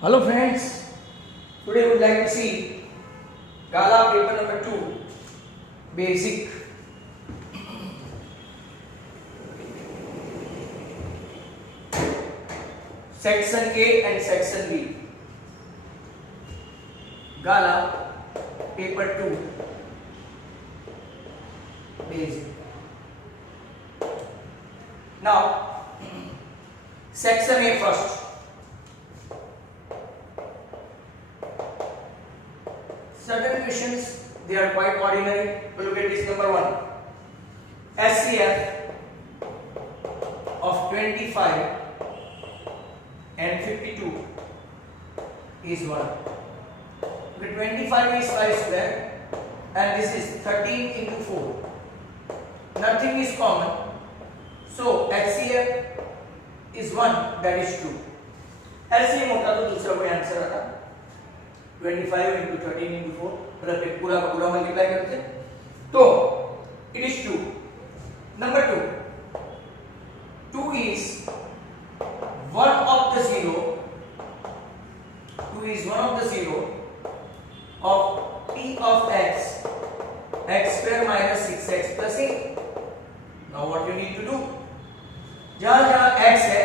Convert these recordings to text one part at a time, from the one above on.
Hello friends, today we would like to see Gala paper number 2, basic. Section A and section B. Gala paper 2, basic. Now, section A first. Certain questions, they are quite ordinary. Look at this number 1. SCF of 25 and 52 is 1. Okay, 25 is 5 square and this is 13 into 4. Nothing is common. So HCF is 1, that is 2. LCM होता तो दूसरा कोई answer आता 25 into 13 into 4 मतलब पूरा का पूरा multiply करते तो it is 2. Number 2. 2 is one of the zero. 2 is one of the zero of p of x square minus 6x plus 8. Now what you need to do? जहाँ जहाँ x है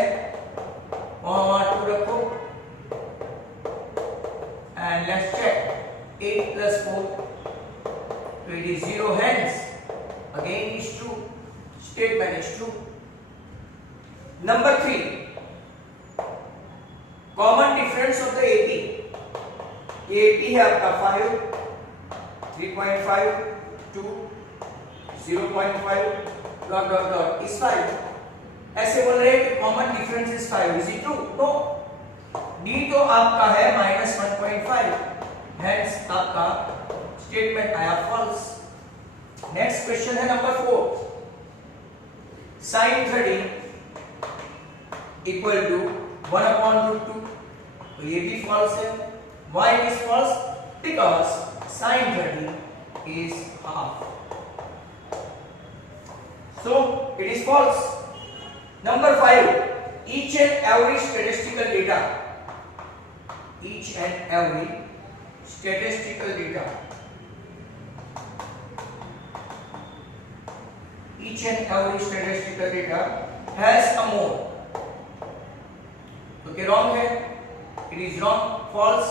वहाँ 2 रखो and let's check 8 plus 4. So it is 0, hence again is true. Statement is true. Number 3. Common difference of the AP. AP है आपका 5, 3.5, 2, 0.5, dot dot dot is 5. ऐसे बोल रहे हैं कि common difference is 5. Is it true? No. D तो आपका है -1.5. Hence आपका statement आया false. Next question है number 4. Sin 30 equal to 1 upon root 2. तो ये भी false है. Why it is false? Because sin 30 is half. So it is false. Number 5. Each and every statistical data. Each and every statistical data. Each and every statistical data has a mode. Okay, wrong है. It is wrong, false.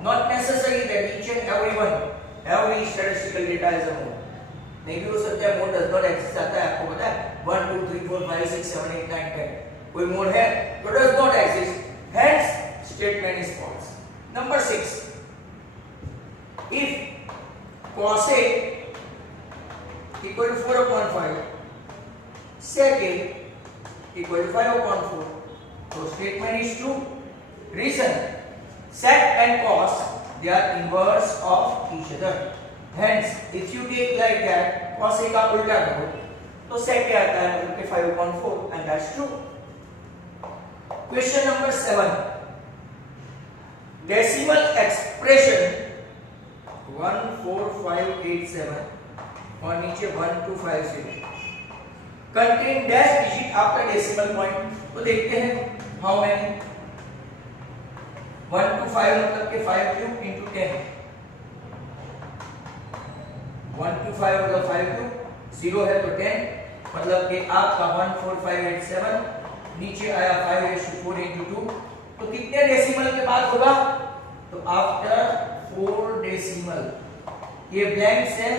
Not necessary that each and every statistical data is a mode. नहीं भी हो सकता है mode does not exist आता है आपको पता है 1 2 3 4 5 6 7 8 9 10 कोई मोड है तो does not exist, hence statement is false. Number 6. If cos A equal to 4 upon 5, sec A equal to 5 upon 4, so statement is true. Reason, sec and cos, they are inverse of each other. Hence, if you take like that, cos A का उल्टा करो, तो sec क्या आता है मतलब कि 5 upon 4, and that's true. Question number 7. Decimal expression 14587 और नीचे 1250 contain dash digit after decimal point. तो देखते हैं how many. 125 मतलब कि 5 cube into 10. 125 मतलब 5 cube, 0 है तो 10 मतलब कि आपका 14587 नीचे आया 5/4 into 2. तो कितने डेसिमल के बाद होगा? तो आफ्टर 4 डेसिमल. ये ब्लैंक्स है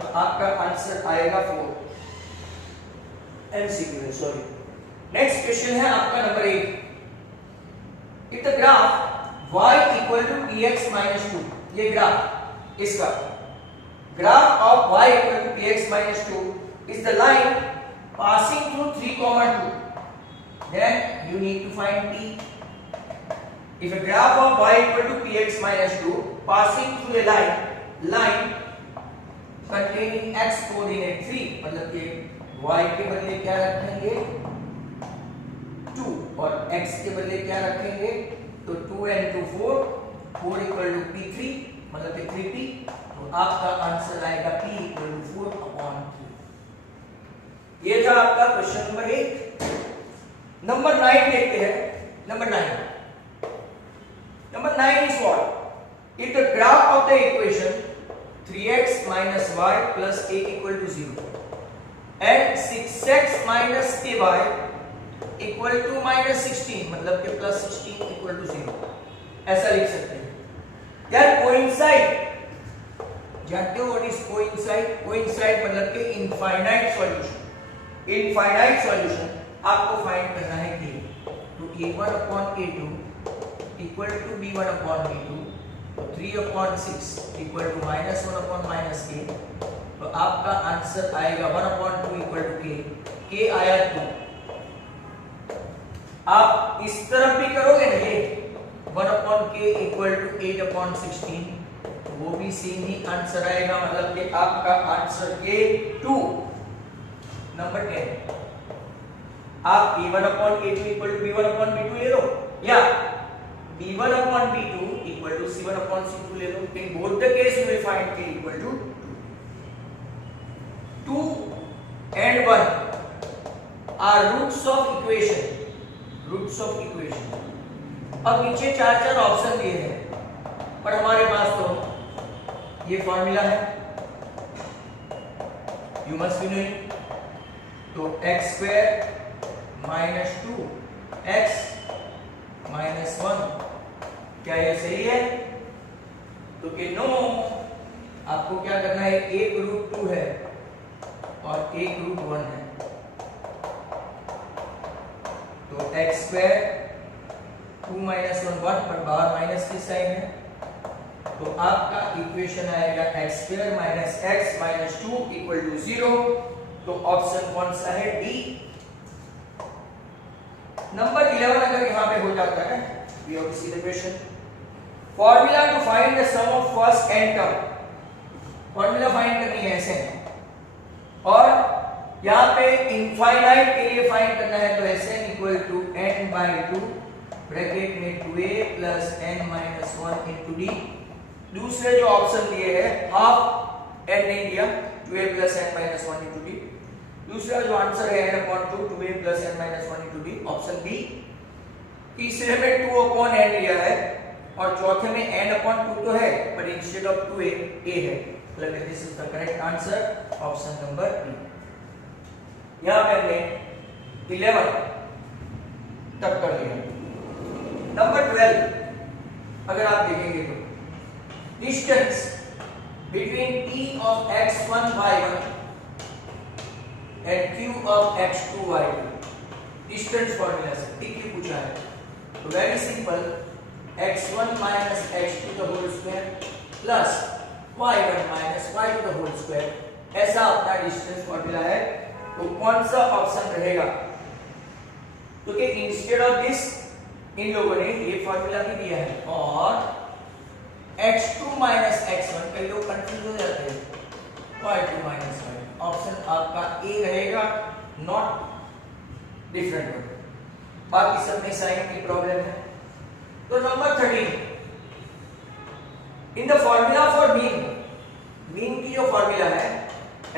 तो आपका आंसर आएगा 4. एमसीक्यू है, सॉरी. नेक्स्ट क्वेश्चन है आपका number 8. If the graph y equal to px minus 2, ये ग्राफ इसका graph of y equal to px minus 2 is the line passing through 3, 2. Then you need to find p. If a graph of y equal to px minus 2 passing through a line containing x coordinate 3, मतलब कि y के बदले क्या रखेंगे 2 और x के बदले क्या रखेंगे तो 2 into 4 equal to p3 मतलब कि 3p. तो आपका आंसर आएगा p equal to 4 upon 3. ये था आपका क्वेश्चन नंबर 8. नंबर 9 देखते हैं. Number 9 equation 3x minus y plus a equal to 0 and 6x minus ky equal to minus 16 मतलब कि plus 16 equal to 0 ऐसा लिख सकते हैं यार। कोइंसाइड जानते हो व्हाट इज कोइंसाइड? कोइंसाइड मतलब कि इनफाइनाइट सॉल्यूशन। इनफाइनाइट सॉल्यूशन आपको फाइंड करना है कि तो a1 upon a2 equal to b1 upon b2 तो 3 upon 6 equal to minus 1 upon minus k तो आपका आंसर आएगा 1 upon 2 equal to k आया 2। आप इस तरफ भी करोगे ना ये 1 upon k equal to 8 upon 16 वो भी सेम ही आंसर आएगा मतलब कि आपका आंसर k2। नंबर 10 आप a1 upon a2 equal to b1 upon b2 ले लो या b1 upon b2 equal to c1 upon c2 ले लो। In both the case you will find k equal to 2 and 1 are roots of equation। roots of equation। अब नीचे चार चार option दिए हैं पर हमारे पास तो ये फॉर्मूला है यू मस्ट बी नोइंग तो x square minus 2x minus 1 क्या ये सही है? तो कि नो आपको क्या करना है एक रूट 2 है और एक रूट 1 है तो x स्क्वायर 2 माइनस 1 1 पर बाहर माइनस की साइन है तो आपका इक्वेशन आएगा x square minus x minus 2 equal to 0। तो ऑप्शन कौन सा है? डी। नंबर 11 अगर यहां पे हो जाता है we have to see the question formula to find the sum of first n term. Formula find करनी है ऐसे और यहां पे इनफाइनाइट के लिए फाइंड करना है तो Sn equal to n by 2 bracket में 2a plus n minus 1 into d। दूसरे जो ऑप्शन दिए हैं हाफ n नहीं दिया 2a plus n minus 1 into d। दूसरा जो आंसर है n upon 2 2a plus n minus 1 into d option B. तीसरे में 2 upon n लिया है और चौथे में n upon 2 तो है पर इंस्टेड ऑफ 2a a है मतलब this is the correct answer option number B. यहां पे हमने 11 तक कर लिया। नंबर 12 अगर आप देखेंगे तो distance between p of x1 y1 and q of x2 y2 distance formula से ठीक ही पूछा है तो very simple x1 minus x2 the whole square plus y1 minus y2 the whole square ऐसा अपना डिस्टेंस फॉर्मूला है। तो कौन सा ऑप्शन रहेगा? तो कि इंस्टेड ऑफ दिस इन लोगों ने ये फॉर्मूला भी दिया है और x2 minus x1 कई लोग कंफ्यूज हो जाते हैं y2 minus y ऑप्शन आपका ए रहेगा नॉट डिफरेंट। बाकी सब में साइन की प्रॉब्लम है। तो number 13 in the formula for mean mean की जो फॉर्मूला है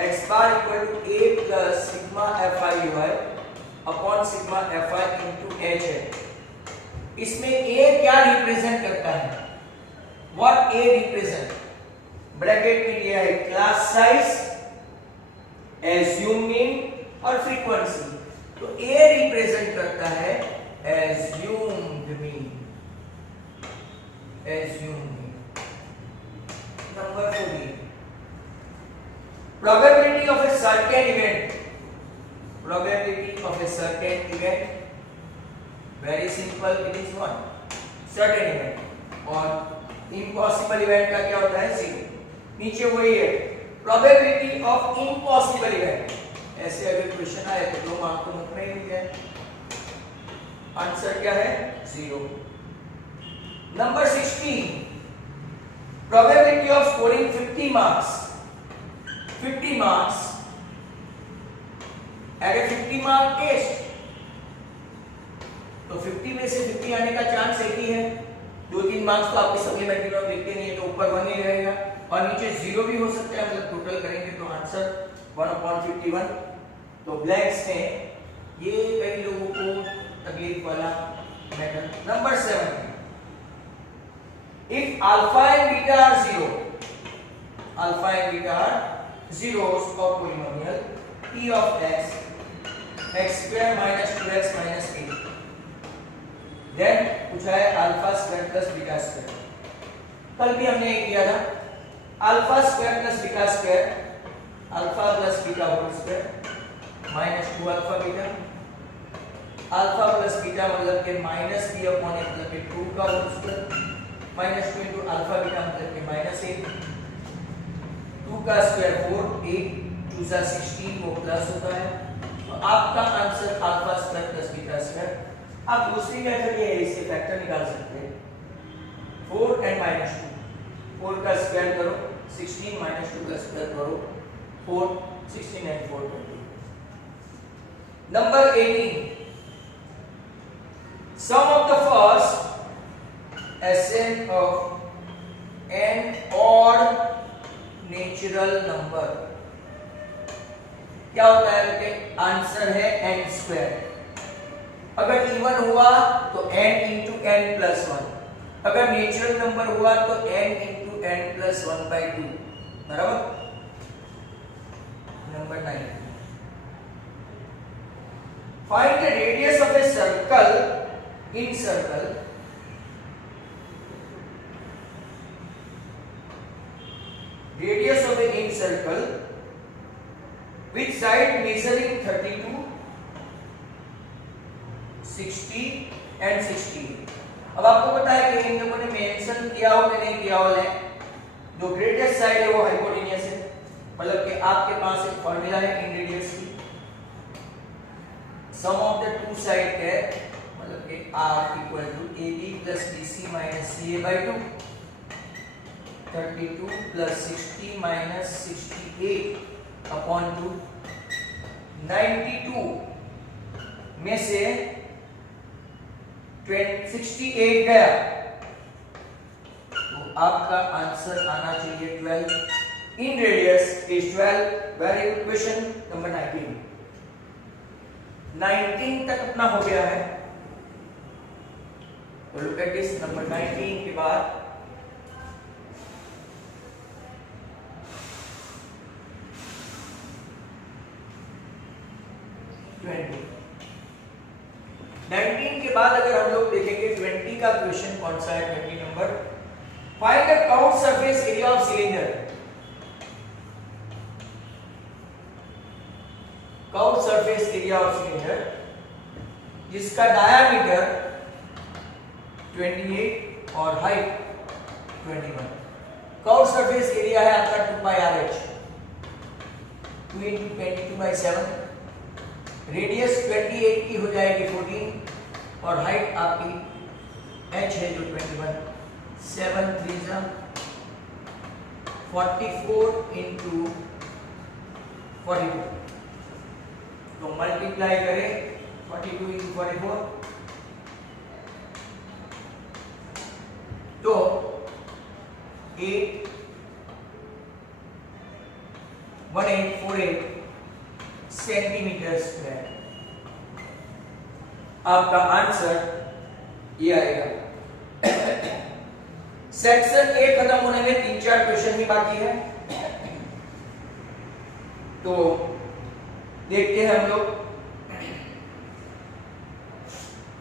x bar equal to a plus sigma fi y upon sigma fi into h है। इसमें a क्या रिप्रेजेंट करता है? What a represent? ब्रैकेट में लिया है क्लास साइज एज्यूम मीन और फ्रीक्वेंसी। तो a रिप्रेजेंट करता है assumed mean. Number 14 probability of a certain event very simple it is one certain event और impossible event का क्या होता है? zero। नीचे वही है probability of impossible event। ऐसे अगर क्वेश्चन आए तो 2 मार्क तो मुफ्त में ही मिल जाए। आंसर क्या है? 0। Number 16 probability of scoring 50 marks at a 50 mark test। तो 50 में से 50 आने का चांस एक ही है। 2-3 मार्क्स तो आपके सप्लीमेंट्री में लिखते नहीं है तो ऊपर 1 ही रहेगा और नीचे 0 भी हो सकता है। मतलब टोटल करेंगे तो आंसर 1/51। तो ब्लैंक्स में ये कई लोगों को तकलीफ वाला matter. Number 7 if alpha and beta are 0 alpha and beta are zeros of polynomial p of x x square minus 2x minus 8 then पूछा है alpha square plus beta square. कल भी हमने ये किया था alpha square plus beta square alpha plus beta whole square minus 2 alpha beta alpha plus beta मतलब के माइनस बी अपॉन ए मतलब के 2 का whole square minus 2 into alpha beta मतलब के माइनस 8 2 का स्क्वायर 4 8 2 सा 16 वो प्लस होता है। तो आपका answer alpha square plus beta square. आप दूसरी मेथड ये है इससे फैक्टर निकाल सकते हैं 4 एंड माइनस 2 4 का स्क्वायर करो 16 माइनस 2 का स्क्वायर करो 4 16 and 4 20। Number 18 sum of the first Sn of n odd natural number क्या होता है बेटे आंसर है n स्क्वायर। अगर इवन हुआ तो n इंटू n प्लस 1 अगर नेचुरल नंबर हुआ तो n into n plus 1 by 2 बराबर। Number 9 find the radius of a circle in circle radius of a in circle which side measuring 32 60 and 60। अब आपको पता है कि इन लोगों ने मेंशन किया हो कि नहीं किया हो है जो ग्रेटेस्ट साइड है वो हाइपोटेन्यूस है मतलब कि आपके पास एक फार्मूला है इन रेडियस की sum of the two side है मतलब कि r equal to ab plus bc minus ca by 2 32 plus 60 minus 68 upon 2 92 में से 68 गया तो आपका आंसर आना चाहिए 12 इन radius is 12। Very good question. Number 19 तक अपना हो गया है तो लुक एट दिस। नंबर 19 के बाद 19 के बाद अगर हम लोग देखेंगे 20 का क्वेश्चन कौन सा है 20 number find the curved surface area of cylinder. Curved surface area of cylinder जिसका डायामीटर 28 और हाइट 21। कर्व्ड सरफेस एरिया है आपका 2 पाई आर एच 2 into 22/7 रेडियस 28 की हो जाएगी 14 और हाइट आपकी h है जो 21 7 3 44 into 42 तो मल्टीप्लाई करें 42 into 44 तो 1848 सेंटीमीटर स्क्वायर आपका आंसर ये आएगा। सेक्शन ए खत्म होने में 3-4 क्वेश्चन ही बाकी है तो देखते हैं हम लोग।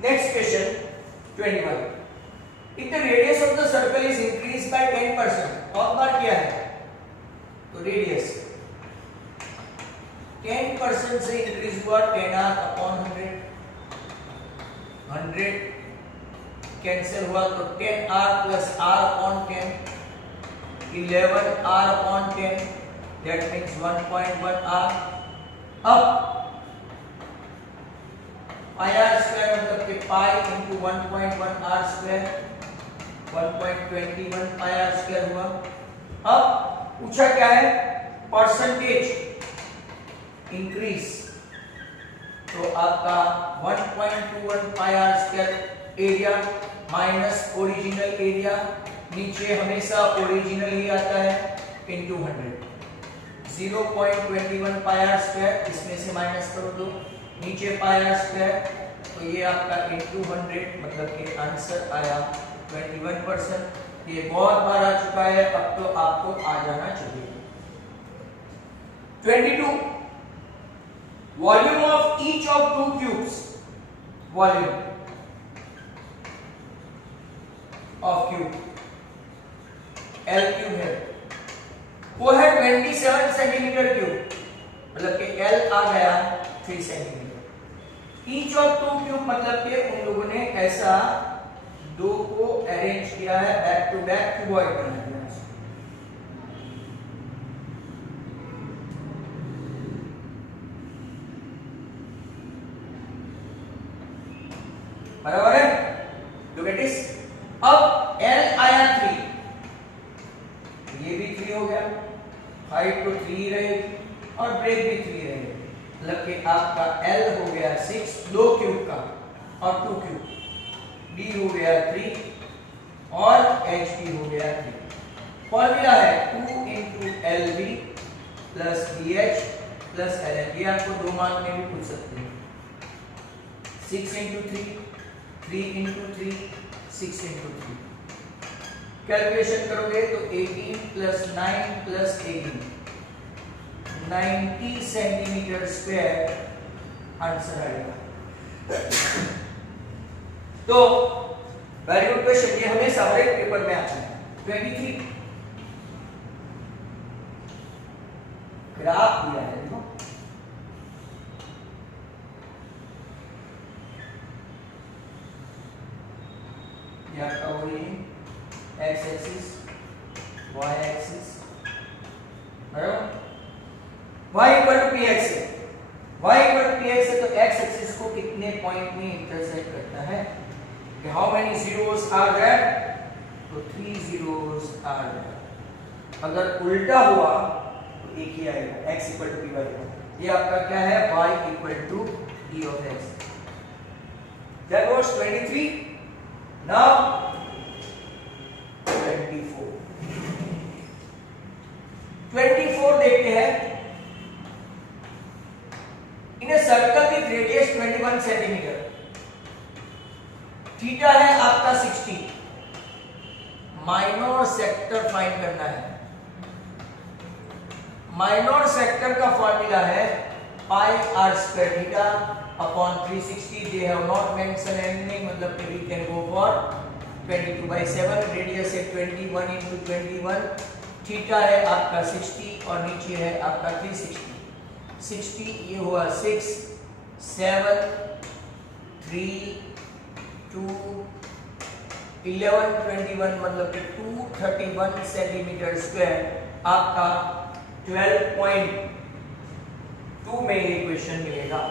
Next question 21 if the radius of the circle is increase by 10% और बार क्या है तो रेडियस 10% से इंक्रीज हुआ 10r अपॉन 100 कैंसिल हुआ तो 10r plus r upon 10 11r upon 10 that means 1.1r। अब पाई r स्क्वायर मतलब कि पाई इंटू 1.1r स्क्वायर 1.21 पाई r स्क्वायर हुआ। अब पूछा क्या है परसेंटेज इंक्रीज तो आपका 1.21 pi r square area minus original area नीचे हमेशा ओरिजिनल ही आता है इनटू 100 0.21 पाई आर स्क्वायर इसमें से माइनस करो तो नीचे पाई आर स्क्वायर तो ये आपका इनटू 100 मतलब कि आंसर आया 21%। ये बहुत बार आ चुका है, अब तो आपको आ जाना चाहिए। 22 volume of each of to cubes, volume of cube L cube है, वो है 27 सेंटीमीटर क्यूब, मतलब कि एल आ गया 3 centimetre. Each of two cube मतलब कि उन लोगों ने ऐसा दो को अरेंज किया है, बैक टू बैक क्यूबॉइड बना दिया। बराबर है, लुक एट दिस। अब L आया 3, ये भी 3 हो गया, हाइट तो 3 रहेगी और ब्रेक भी 3 रहेगी, मतलब कि आपका L हो गया 6 दो क्यूब का और 2 क्यूब, D हो गया 3 और H भी हो गया 3। फॉर्मूला है 2 into LB plus BH plus LN, ये आपको 2 मार्क में भी पूछ सकते हैं। 6 into 3, 3 into 3, 6 into 3। कैलकुलेशन करोगे तो 18 plus 9 plus 18, 90 centimetre square answer आएगा। तो वेरी गुड क्वेश्चन, ये हमेशा हर एक पेपर में आता है। 23 ग्राफ दिया है, देखो या का वही एक्स एक्सिस वाई एक्सिस, बराबर y इक्वल टू px है, y इक्वल टू px है, तो x एक्सिस को कितने पॉइंट में इंटरसेक्ट करता है, कि how many zeros are there, तो 3 zeros आर देयर। अगर उल्टा हुआ तो एक ही आएगा, x इक्वल टू py। ये आपका क्या है, y equal to e of x। That was 23। Now 24 देखते हैं। In a circle with radius 21 centimetre, theta है आपका 60, माइनर सेक्टर फाइंड करना है। माइनर सेक्टर का फॉर्मूला है pi r square theta upon 360। They have not mention anything, मतलब कि we can go for 22/7। Radius है 21 into 21, थीटा है आपका 60 और नीचे है आपका 360। 60 ये हुआ 6 7 3 2 11 21, मतलब कि 231 सेंटीमीटर स्क्वायर आपका 12.2 में ये क्वेश्चन मिलेगा।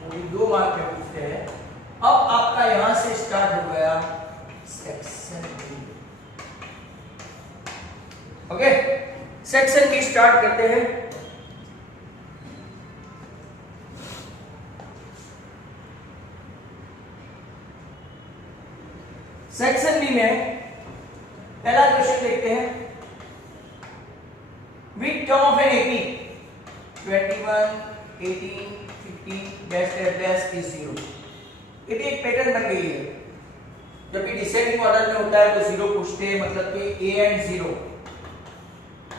तो ये 2 मार्क में पूछते हैं। अब आपका यहां से स्टार्ट हो गया section B. Okay, section B start करते हैं। सेक्शन बी में पहला क्वेश्चन देखते हैं। With term of an AP 21 18 15 dash dash dash is 0। ये भी एक पैटर्न बन गई है, जब भी डिसेंडिंग ऑर्डर में होता है तो 0 पूछते हैं, मतलब कि a एंड 0।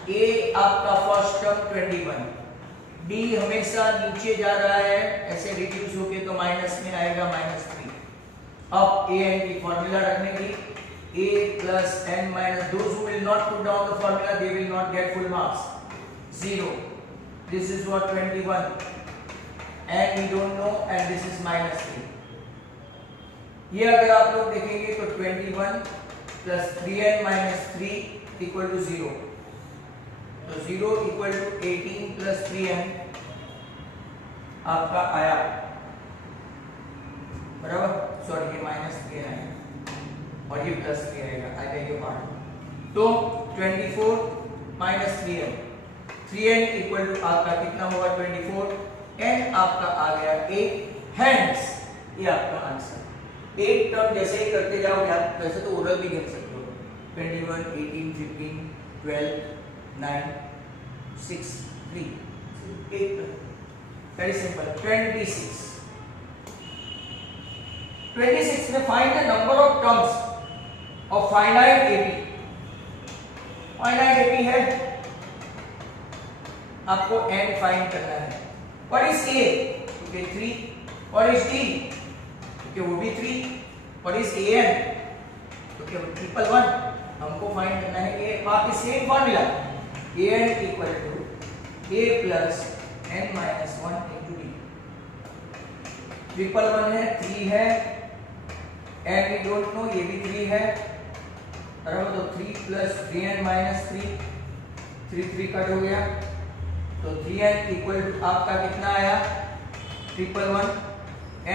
a आपका फर्स्ट टर्म 21, d हमेशा नीचे जा रहा है, ऐसे रिड्यूस होके तो माइनस में आएगा -3। अब a and b फॉर्मूला रखने की, a plus n minus, those who will not put down the formula they will not get full marks। 0, this is what 21 and we don't know, and this is -3। ये अगर आप लोग देखेंगे तो 21 plus 3n minus 3 equal to 0, तो 0 equal to 18 plus 3n आपका आया, बराबर। सॉरी, ये -3n आएगा और ये +3 आएगा, आई बेग योर पार्डन। तो 24 minus 3n, 3n equal to आपका कितना होगा 24, n आपका आ गया 8, हेंस ये आपका आंसर। 8 टर्म जैसे ही करते जाओगे आप, वैसे तो ओरल भी गिन सकते हो, 21 18 15 12 9 6 3 8, वेरी सिंपल। 26 में find the number of terms of finite AB. Finite AP है, आपको n फाइंड करना है। What is a? Okay 3। What is d? Okay वो भी 3। What is an? ओके 111 हमको फाइंड करना है a। आप इस same formula an equal to a plus n minus 1 into d। 111 है, 3 है, n वी डोंट नो, ये भी 3 है, बराबर। तो 3 प्लस 3n माइनस 3, 3 कट हो गया, तो 3n इक्वल टू आपका कितना आया 111,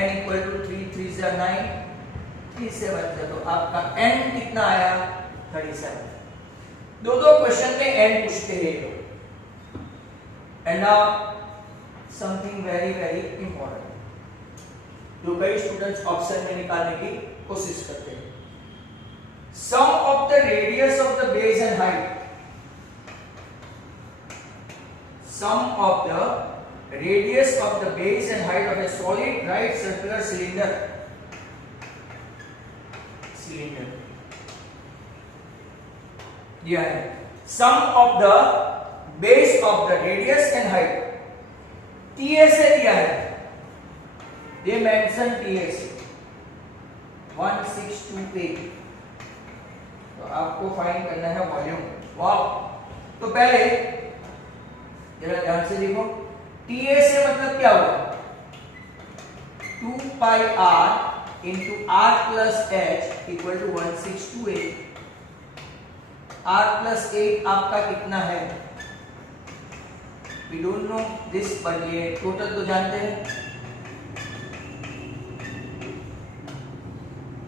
n इक्वल टू 3 3 जा 9, 3 से बचा, तो आपका n कितना आया 37। दो क्वेश्चन में n पूछते हैं लोग। And now something very very important जो कई स्टूडेंट्स ऑप्शन में निकालने की कोशिश करते हैं। Sum of the radius of the base and height, sum of the radius of the base and height of a solid right circular cylinder दिया है। sum of the base of the radius and height TSA दिया है, they mention TSA 1628, तो आपको find करना है volume. वाह, तो पहले जरा ध्यान से देखो, TSA मतलब क्या हुआ 2 pi r into r plus h equal to 1628। r plus 8 आपका कितना है, वी डोंट नो दिस, पर ये टोटल तो जानते हैं।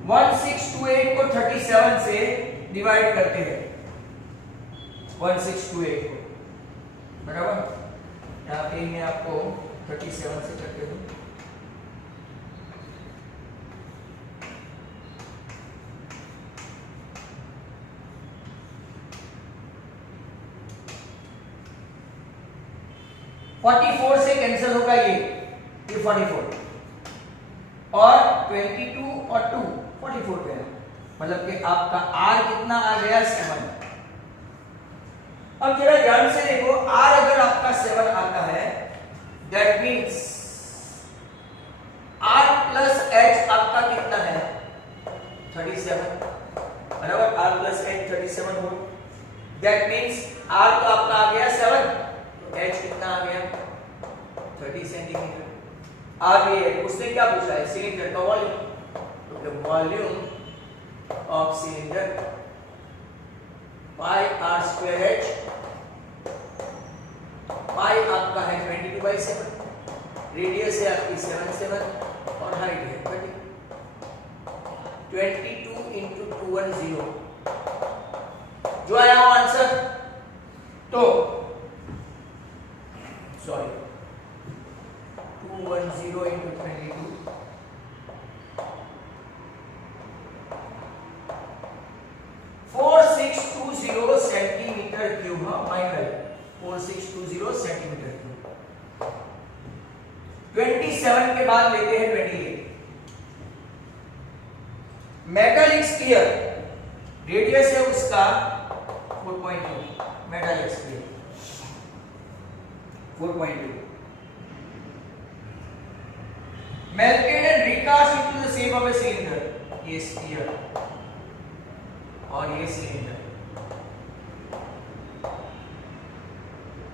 1628 को 37 से डिवाइड करते हैं, 1628 को, बराबर। यहाँ पे मैं आपको 37 से करके दूं, (44) से कैंसिल होगा ये 44, और 22 और 2 44 गया, मतलब कि आपका r कितना आ गया 7। अब जरा ध्यान से देखो, r अगर आपका 7 आता है, that means r plus h आपका कितना है 37, बराबर। r प्लस h 37 हो, दैट मींस r तो आपका आ गया 7, तो h कितना आ गया 30 सेंटीमीटर। आगे उसने क्या पूछा है, सिलेंडर का वॉल्यूम, तो volume of cylinder pi r square h, पाई आपका है 22/7, रेडियस है आपकी 7 और हाइट है 30, 22 इंटू 210 जो आया वो आंसर। तो सॉरी 210 इंटू 22 4620 सेंटीमीटर क्यूब, हाँ माय राइट, 4620 सेंटीमीटर क्यूब। 27 के बाद लेते हैं 28। मेटालिक स्फीयर, रेडियस है उसका 4.2, metallic sphere 4.2, melted and recast into the shape of a cylinder, ये स्फीयर और ये सिलेंडर,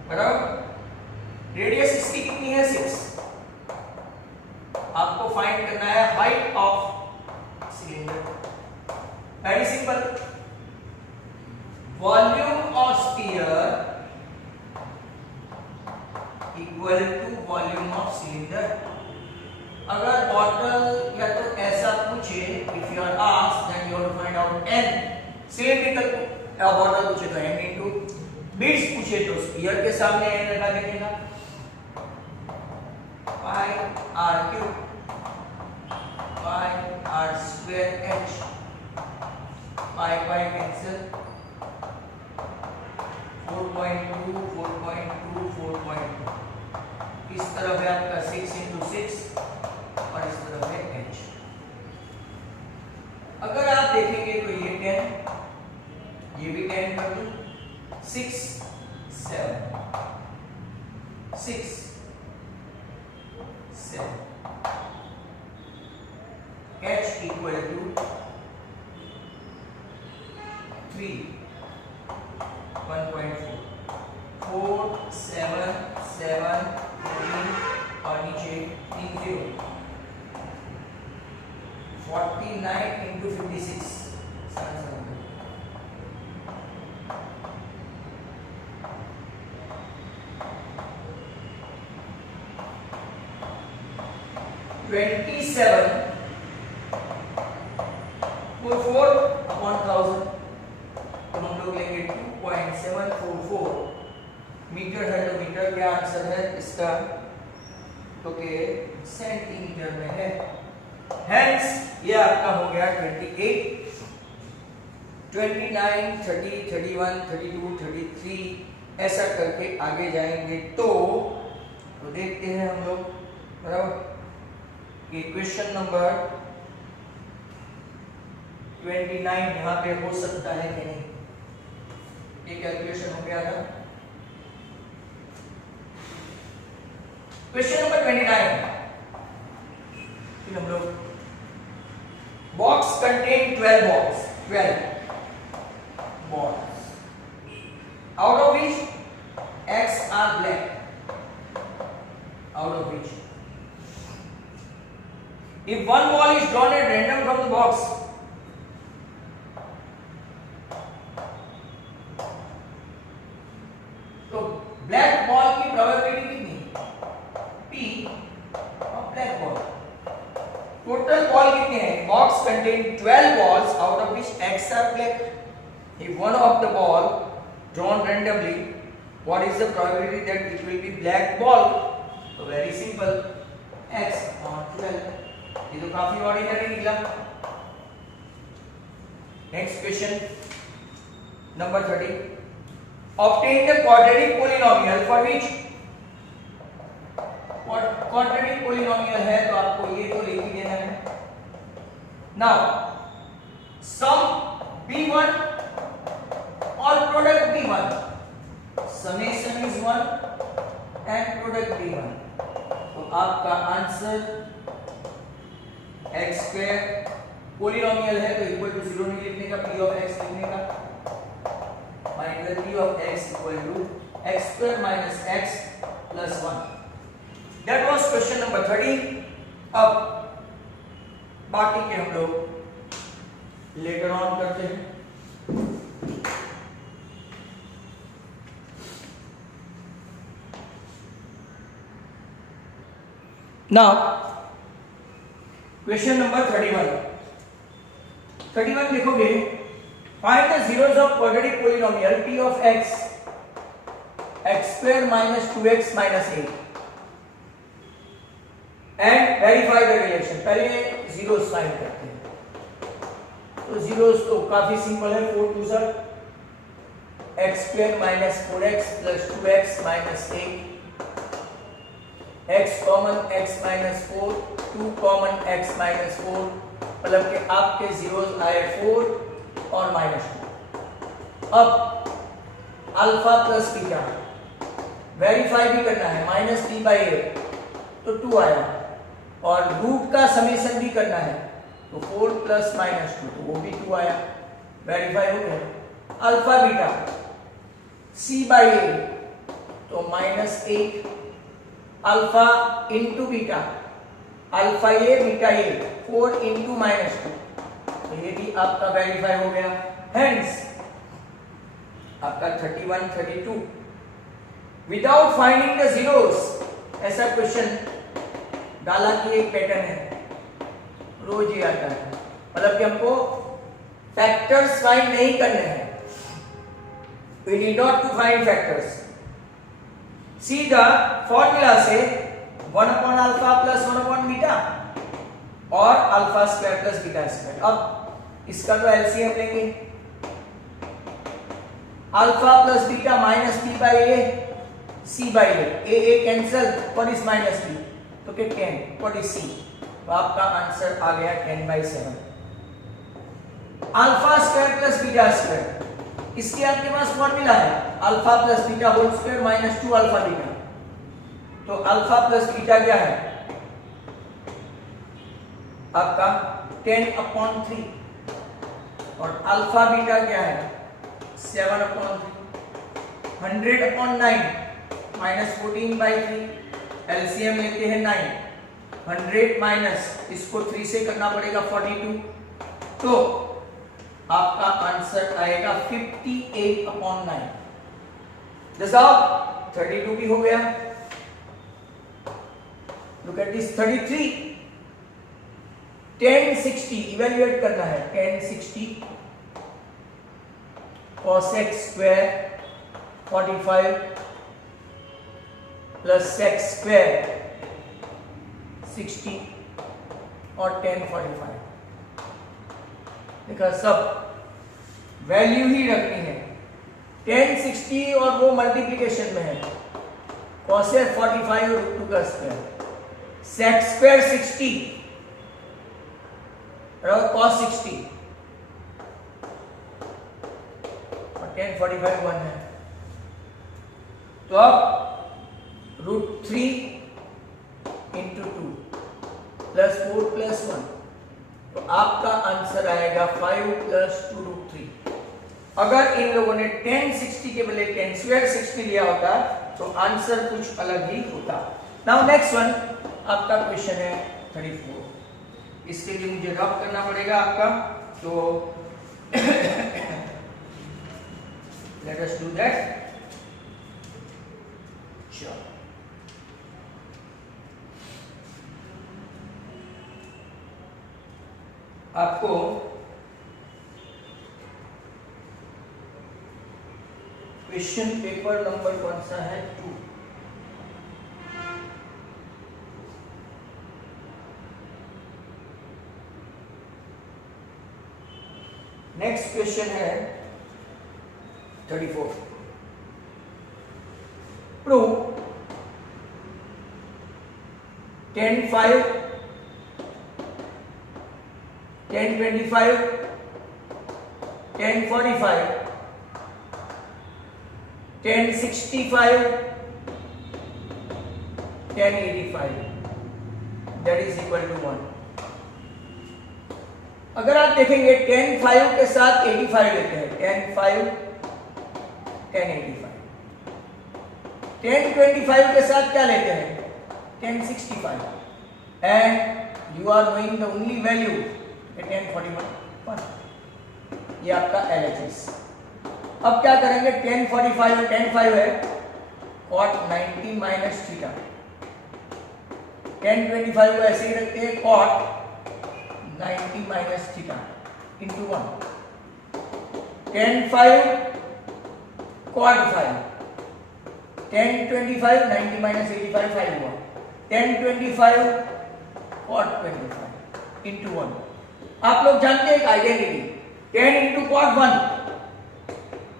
बराबर। रेडियस इसकी कितनी है 6, आपको फाइंड करना है height of cylinder. Very simple, volume of sphere equal to volume of cylinder. अगर बॉटल या तो ऐसा पूछे, if you are asked then you have to find out n, cylindrical bottle पूछे तो n इनटू, बीड्स पूछे तो स्फीयर के सामने n लगा देगा, पाई r क्यूब पाई r स्क्वायर h, पाई पाई कैंसिल, 4.2 4.2 4.2, इस तरफ है आपका 6 इंटू 6 और इस तरफ है h। अगर आप देखेंगे तो ये 10, ये भी 10 कर दूं, 6 7 6 7 h equal to 3 1.4 4 7 7 3 और नीचे 3 0 49 into 56 27 4 upon 1000 तो हम लोग लेंगे 2.744 मीटर है तो मीटर क्या आंसर है इसका तो के सेंटीमीटर में है हेंस ये आपका हो गया 28 29 30 31 32 33 ऐसा करके आगे जाएंगे तो देखते हैं हम लोग बराबर कि क्वेश्चन नंबर 29 यहाँ पे हो सकता है कि नहीं ये कैलकुलेशन हो गया था क्वेश्चन नंबर 29 फिर हम लोग box contain 12 balls out of which eggs are black out of which if one ball is drawn at random from the box तो ब्लैक बॉल की प्रोबेबिलिटी कितनी P और ब्लैक बॉल टोटल बॉल कितने हैं box contain 12 balls out of which eggs are black if one of the ball drawn randomly what is the probability that it will be black ball so very simple x on 12 ये तो काफी ordinary निकला next question number 30 obtain the quadratic polynomial for which quadratic polynomial है तो आपको ये तो लिख ही देना है now sum b1 और product b1 summation is 1 and product b1 तो आपका आंसर x square polynomial है तो इक्वल टू 0 नहीं लिखने का p of x लिखने का minus p of x equal to x square minus x plus 1 that was question number 30 अब बाकी के हम लोग लेटर ऑन करते हैं now question number 31 देखोगे find the zeros of quadratic polynomial p of x x square minus 2x minus 8 and verify the relation पहले zeros find करते हैं तो zeros तो काफी सिंपल है 4 2 sir x square minus 4x plus 2x minus 8 x common x minus 4 2 common x minus 4 मतलब कि आपके zeros आए 4 और -2 अब अल्फा प्लस बीटा वेरीफाई भी करना है -p/8 तो 2 आया और रूट का समेशन भी करना है तो 4 प्लस -2 तो वो भी 2 आया वेरीफाई हो गया अल्फा बीटा c/8 तो -8 alpha into beta alpha A beta A 4 into -2 तो ये भी आपका वेरीफाई हो गया हेंस आपका 31 32 विदाउट फाइंडिंग द जीरोस ऐसा क्वेश्चन डाला की एक पैटर्न है रोज ही आता है मतलब कि हमको फैक्टर्स फाइंड नहीं करने हैं we need not to find factors सीधा फॉर्मूला से 1 upon alpha plus 1 upon beta और alpha square plus beta square अब इसका तो एलसीएम लेंगे alpha plus beta minus p by a c by a cancel what is minus p तो के 10 what is c तो आपका आंसर आ गया 10/7 alpha square plus beta square इसके आपके पास फॉर्मूला है alpha plus beta whole square minus 2 alpha beta. तो अल्फा प्लस बीटा क्या है आपका 10/3 और अल्फा बीटा क्या है 7/3। 100/9 माइनस 14/3 एलसीएम लेते हैं 9। 100 माइनस इसको 3 से करना पड़ेगा 42। तो आपका आंसर आएगा 58/9। जैसा 32 भी हो गया। Look at this 33। 1060 इवेल्युएट करना है 1060 cos x square 45 plus x square 60 और 1045। देखा सब वैल्यू ही रखनी है। 1060 और वो मल्टीप्लिकेशन में है cos 45 और √2 का स्क्वायर sec square 60 और cos 60 और 1045 1 है। तो अब √3 into 2 प्लस 4 प्लस 1 तो आपका आंसर आएगा 5 प्लस 2√3। अगर इन लोगों ने 1060 के बदले 10 स्क्वायर 60 लिया होता तो आंसर कुछ अलग ही होता। नाउ नेक्स्ट वन आपका क्वेश्चन है 34। इसके लिए मुझे रब करना पड़ेगा आपका, तो लेट अस डू दैट। चलो आपको क्वेश्चन पेपर नंबर कौन सा है 2। नेक्स्ट क्वेश्चन है 34। Prove 10/5 10/25 10/45 10/65 10/85 that is equal to 1। अगर आप देखेंगे 10/5 के साथ 85 लेते हैं 10/5 10/85। 10/25 के साथ क्या लेते हैं 10/65 and you are knowing the only value 10/41 ये आपका LHS। अब क्या करेंगे 10/45 और 10/5 है cot 90 माइनस थीटा। 10/25 को ऐसे ही रखते हैं cot 90 minus theta into 1। 10/5 cot 5 10/25 90 minus 85 5 हुआ। 10/25 cot 25 इंटू 1। आप लोग जानते हैं एक identity 10 into cot 1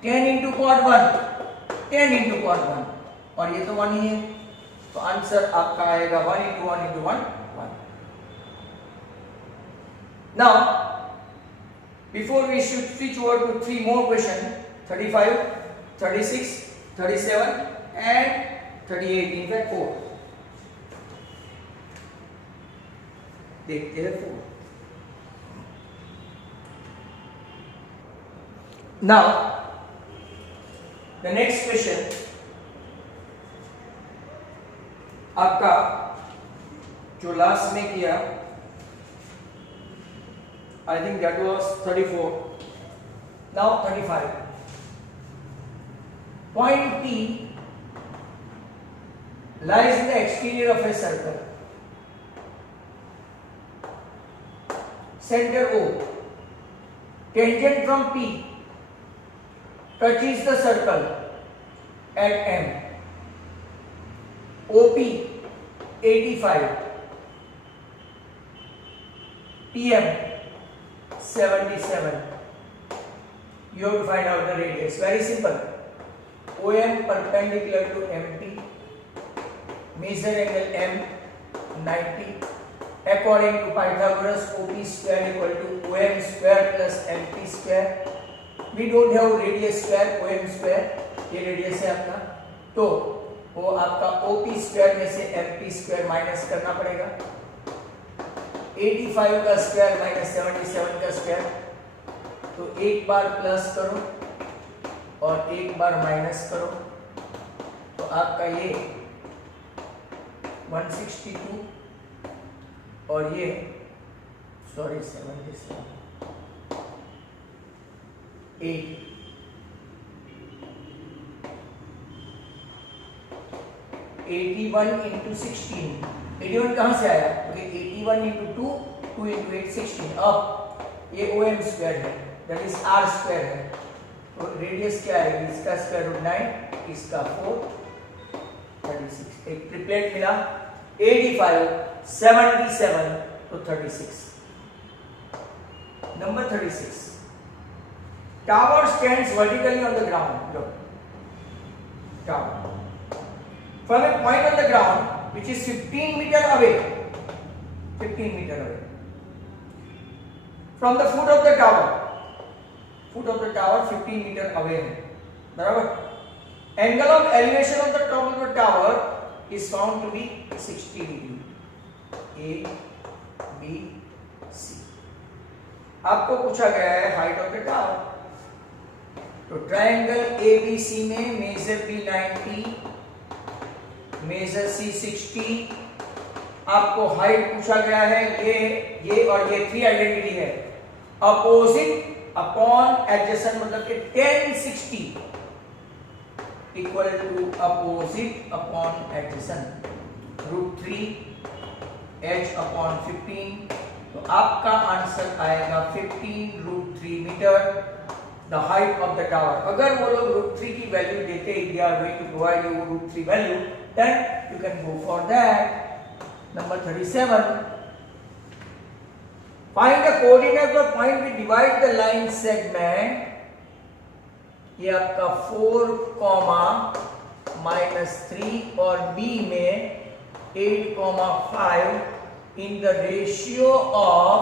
10 into cot 1 10 into cot 1 और ये तो 1 ही है। तो आंसर आपका आएगा 1 into 1 into 1 1। Now, before we should switch over to 3 more questions 35, 36, 37 and 38 in fact 4 देखते हैं 4। Now, the next question आपका जो लास्ट में किया I think that was 34. Now 35. Point P lies in the exterior of a circle. Center O. Tangent from P touches the circle at M. OP 85. PM 77. You have to find out the radius. Very simple. OM perpendicular to MP. Measure angle M 90. According to Pythagoras, OP square equal to OM square plus MP square. We don't have radius square, OM square, ये radius है अपना, तो वो आपका OP square में से MP square minus करना पड़ेगा। 85 का स्क्वायर माइनस 77 का स्क्वायर, तो एक बार प्लस करो और एक बार माइनस करो, तो आपका ये 162 और ये 77 8 81 इंटू 16, 81 कहां से आया? क्योंकि 81 इंटू 2, 2 इंटू 8 16। अब ये OM स्क्वायर है, दैट इज R स्क्वायर है, तो रेडियस क्या आएगी? इसका स्क्वायर रूट 9, इसका 4 36। एक ट्रिपलेट मिला, 85 77 तो 36। Number 36, tower stands vertically on the ground. Look, tower from a point on the ground which is 15 meter away, 15 meter away from the foot of the tower, 15 meter away है, बराबर? Angle of elevation of the top of the tower is found to be 60 degree. A, B, C. आपको पूछा गया है height of the tower, तो triangle ABC में major B 90, major C 60, आपको height पूछा गया है, ये और ये 3 आइडेंटिटी है, अपोजिट अपॉन एडजेसेंट मतलब कि 10 60 equal to opposite upon adjacent √3 h upon 15, तो आपका आंसर आएगा 15√3 meter the height of the tower. अगर वो लोग √3 की वैल्यू देते, they are going to provide you √3 value, then you can go for that. Number 37, find the coordinate of point we divide the line segment, ये आपका 4, -3 और B में 8, 5 in the ratio of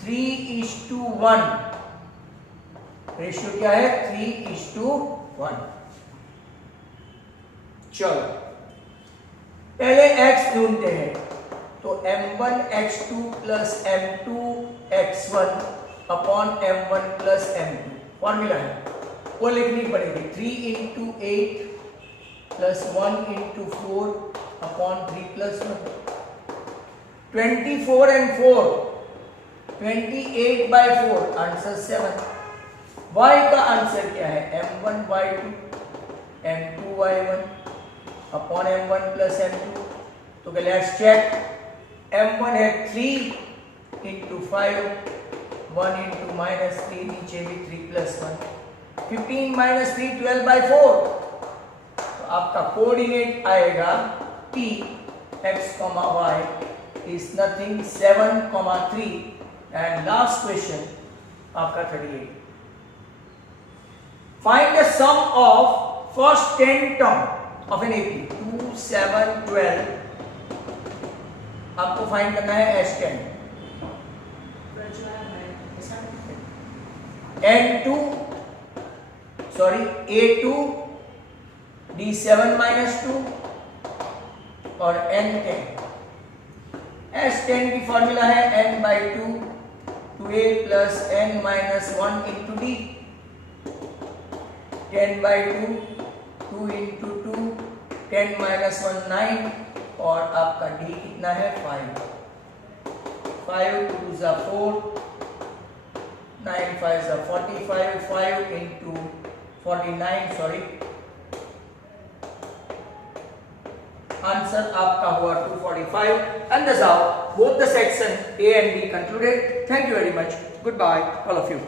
3:1। Ratio क्या है? 3:1। चलो पहले x ढूंढते हैं, तो m1 x2 plus m2 x1 upon m1 plus m2 formula है, वो लिखनी पड़ेगी। 3 into 8 plus 1 into 4 upon 3 plus 1, 24 and 4 28/4, answer 7। y का आंसर क्या है? m1/2 m2/1 upon m1 plus m2, तो लेट्स चेक। m1 है 3 into 5, 1 into -3, नीचे भी 3 plus 1, 15 - 3 12/4, तो आपका कोऑर्डिनेट आएगा t x, y is nothing 7, 3 and last question आपका 38। Find the sum of first 10 term of an AP 2, 7, 12, आपको फाइंड करना है S10, A2 D7-2 और N10। S10 की फॉर्मूला है n/2 2a plus n-1 into d, 10/2 2 into 2 10 - 1 9 और आपका d कितना है 5, 5 2 is 4, 9 5 is 45, 5 into 49 sorry, answer आपका हुआ 245 and thus how both the section A and B concluded. Thank you very much. Goodbye all of you.